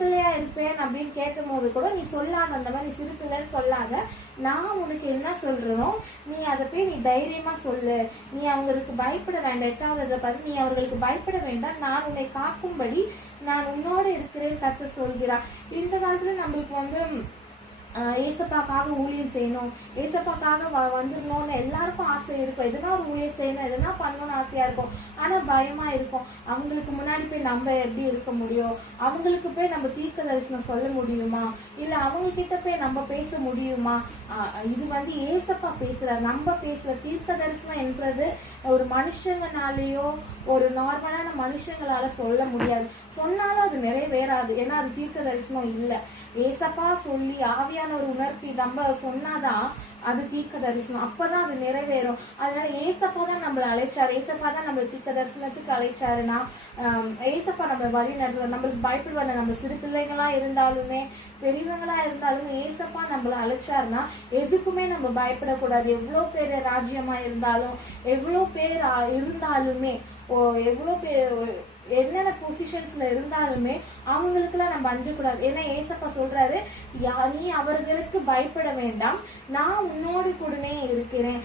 பிள்ளையா இருப்பேன் அப்படின்னு கேட்கும் போது கூட நீ சொல்லாத, அந்த மாதிரி சிறு பிள்ளைன்னு சொல்லாத. நான் உனக்கு என்ன சொல்றேனோ நீ அதை போய் நீ தைரியமா சொல்லு. நீ அவங்களுக்கு பயப்பட வேண்டாம். 8வது பார்த்து, நீ அவர்களுக்கு பயப்பட வேண்டாம், நான் உன்னை காக்கும்படி நான் உன்னோடு இருக்கிறேன் கர்த்தர் சொல்கிறார். இந்த காலத்துல நம்மளுக்கு ஏசப்பாக்காக ஊழியம் செய்யணும், ஏசப்பாக்காக வந்துடணும்னு எல்லாருக்கும் ஆசை இருக்கும். எதனா ஒரு ஊழியம் செய்யணும், எதனா பண்ணணும்னு ஆசையா இருக்கும். ஆனா பயமா இருக்கும். அவங்களுக்கு முன்னாடி போய் நம்ம எப்படி இருக்க முடியும்? அவங்களுக்கு போய் நம்ம தீர்க்க தரிசனம் சொல்ல முடியுமா? இல்ல அவங்க கிட்ட போய் நம்ம பேச முடியுமா? இது ஏசப்பா பேசுற, நம்ம பேசுற தீர்க்க தரிசனம் என்றது ஒரு மனுஷங்கனாலேயோ ஒரு நார்மலான மனுஷங்களால சொல்ல முடியாது. சொன்னாலும் அது நிறைவேறாது. ஏன்னா அது தீர்க்க தரிசனம் இல்லை. ஏசப்பா சொல்லி ஆவியானவர் உணர்த்தி நம்ம சொன்னாதான் அது தீர்க்க தரிசனம். அப்பதான் அது நிறைவேறும். அதனால ஏசப்பா தான் நம்மளை அழைச்சாரு. ஏசப்பா தான் நம்மளை தீர்க்க தரிசனத்துக்கு அழைச்சாருன்னா ஏசப்பா நம்ம வழி நடத்துவார். நம்மளுக்கு பயப்படுவாங்க. நம்ம சிறு பிள்ளைங்களா இருந்தாலுமே பெரியவங்களா இருந்தாலுமே ஏசப்பா நம்மளை அழைச்சாருன்னா எதுக்குமே நம்ம பயப்படக்கூடாது. எவ்வளோ பேர் ராஜ்யமா இருந்தாலும், எவ்வளோ பேர் இருந்தாலுமே, எவ்வளோ பேர் என்னென்ன பொசிஷன்ஸ்ல இருந்தாலுமே அவங்களுக்குலாம் நம்ம அஞ்சக்கூடாது. ஏன்னா ஏசப்பா சொல்றாரு, நீ அவர்களுக்கு பயப்பட வேண்டாம், நான் உன்னோடு கூடவே இருக்கிறேன்.